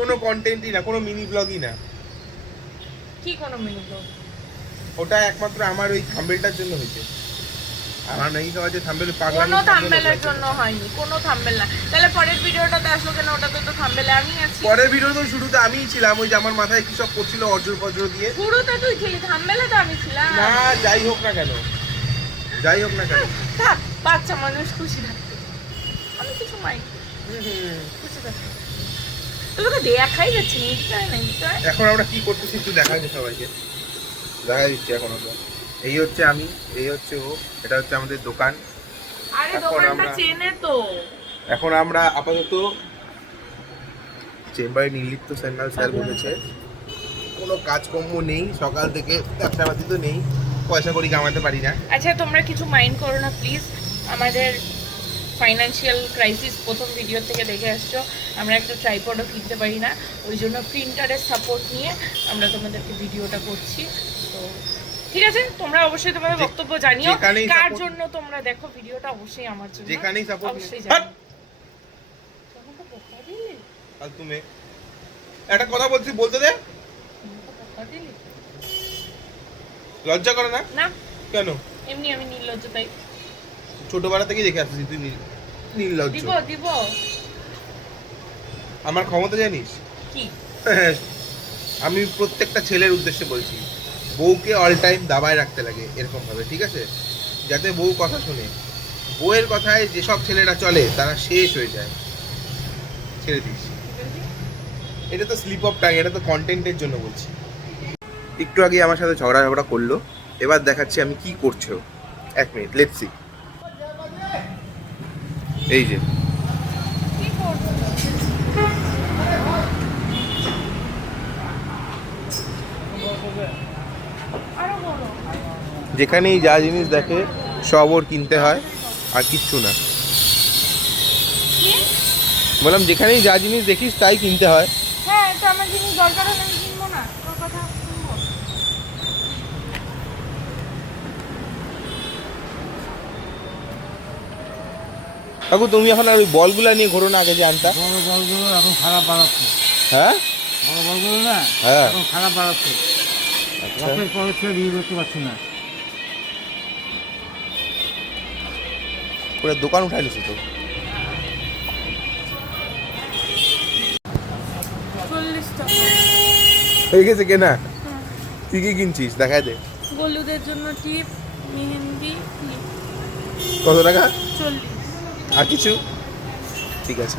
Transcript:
কোনো কন্টেন্টই না, কোনো মিনি ব্লগই না। কি কোনো মিনি ব্লগ? ওটা একমাত্র আমার ওই থাম্বনেলটার জন্য হয়েছে। আমার নাকি সবাই যে থাম্বনেল পাগলা, কোনো থাম্বনেলের জন্য হয়নি, কোনো থাম্বনেল না। তাহলে পরের ভিডিওটাতে আসলো কেন? ওটাতে তো থাম্বনেলে আমি আছি। পরের ভিডিও তো শুরুতে আমিই ছিলাম, ওই যে আমার মাথায় কি সব করছিল অর্জুর পর্জর দিয়ে। শুরুতে তুই ছিলি, থাম্বনেলে তো আমি ছিলাম। না যাই হোক না কেন, যাই হোক না কেন, থাক, বাচ্চা মানুষ খুশি থাকতে, আমি কিছু মাইন্ড খুশি থাকতে। তোকে দেখাই যাচ্ছে এখন আমরা কি করতেছি একটু দেখা যাচ্ছে সবাইকে, দেখা দিচ্ছি। এখন আমরা এই হচ্ছে আমি, এই হচ্ছে ও, এটা হচ্ছে আমাদের দোকান। আরে দোকানটা চেনে তো। এখন আমরা আপাতত চেম্বারে নির্লিপ্ত সেন্ট্রাল স্যার বলেছে কোনো কাজকর্ম নেই, সকাল থেকে ব্যবসাপাতি তো নেই, পয়সা করি কামাতে পারি না। আচ্ছা তোমরা কিছু মাইন্ড করো না প্লিজ, আমাদের ফাইন্যান্সিয়াল ক্রাইসিস প্রথম ভিডিও থেকে দেখে আসছো। আমরা একটা ট্রাইপডও কিনতে পারি না, ওই জন্য প্রিন্টারের সাপোর্ট নিয়ে আমরা তোমাদেরকে ভিডিওটা করছি। তো ঠিক আছে, তোমরা অবশ্যই তোমাদের বক্তব্য জানিও, কার জন্য তোমরা দেখো ভিডিওটা। অবশ্যই আমার জন্য, যেখানেই সাপোর্ট অবশ্যই জানিও। আর তুমি একটা কথা বলছি, বলতে দে। লজ্জা করে না? না কেন? এমনি আমি নির্লজ্জ, তাই ছোটবেলা থেকেই দেখে আসছি তুই নির্লজ্জ। দিব দিব আমার ক্ষমতা জানিস কি? আমি প্রত্যেকটা ছেলের উদ্দেশ্যে বলছি, বউকে অল টাইম দাবায় রাখতে লাগে এরকম ভাবে, ঠিক আছে? যাতে বউ কথা শুনে। বউয়ের কথায় যেসব ছেলেরা চলে তারা শেষ হয়ে যায়, ছেড়ে দিস। এটা তো স্লিপ অফ টাং, এটা তো কন্টেন্টের জন্য বলছি। একটু আগে আমার সাথে ঝগড়া করলো, এবার দেখাচ্ছি আমি কি করছো। 1 মিনিট, লেটস সি। এই যে কি করব? আরো বড়। যেখানেই যা জিনিস দেখে সব ওর কিনতে হয়, আর কিচ্ছু না। বললাম যেখানেই যা জিনিস দেখিস তাই কিনতে হয়। হ্যাঁ, তো আমার জিনিস দরকার হলে আমি কিনবো না, তোর কথা শুনবো? কাকু তুমি এখন আর ওই বলগুলা নিয়ে ঘোরো না, আগে যে আনতা। বড় বলগুলো এখন খারাপ বাড়াচ্ছে। হ্যাঁ বড় বলগুলো না হ্যাঁ এখন খারাপ বাড়াচ্ছে। আচ্ছা, রসের পরে ছেড়ে বিয়ে করতে পারছি না। পুরো দোকান উঠাই নিছো তো। 40 টাকা। হয়ে গেছে কেনা? তুই কি কিনছিস দেখাই দে। গলুদের জন্য টিপ, মেহেন্দি, ক্লিপ। কত টাকা? 40। আর কিছু? ঠিক আছে।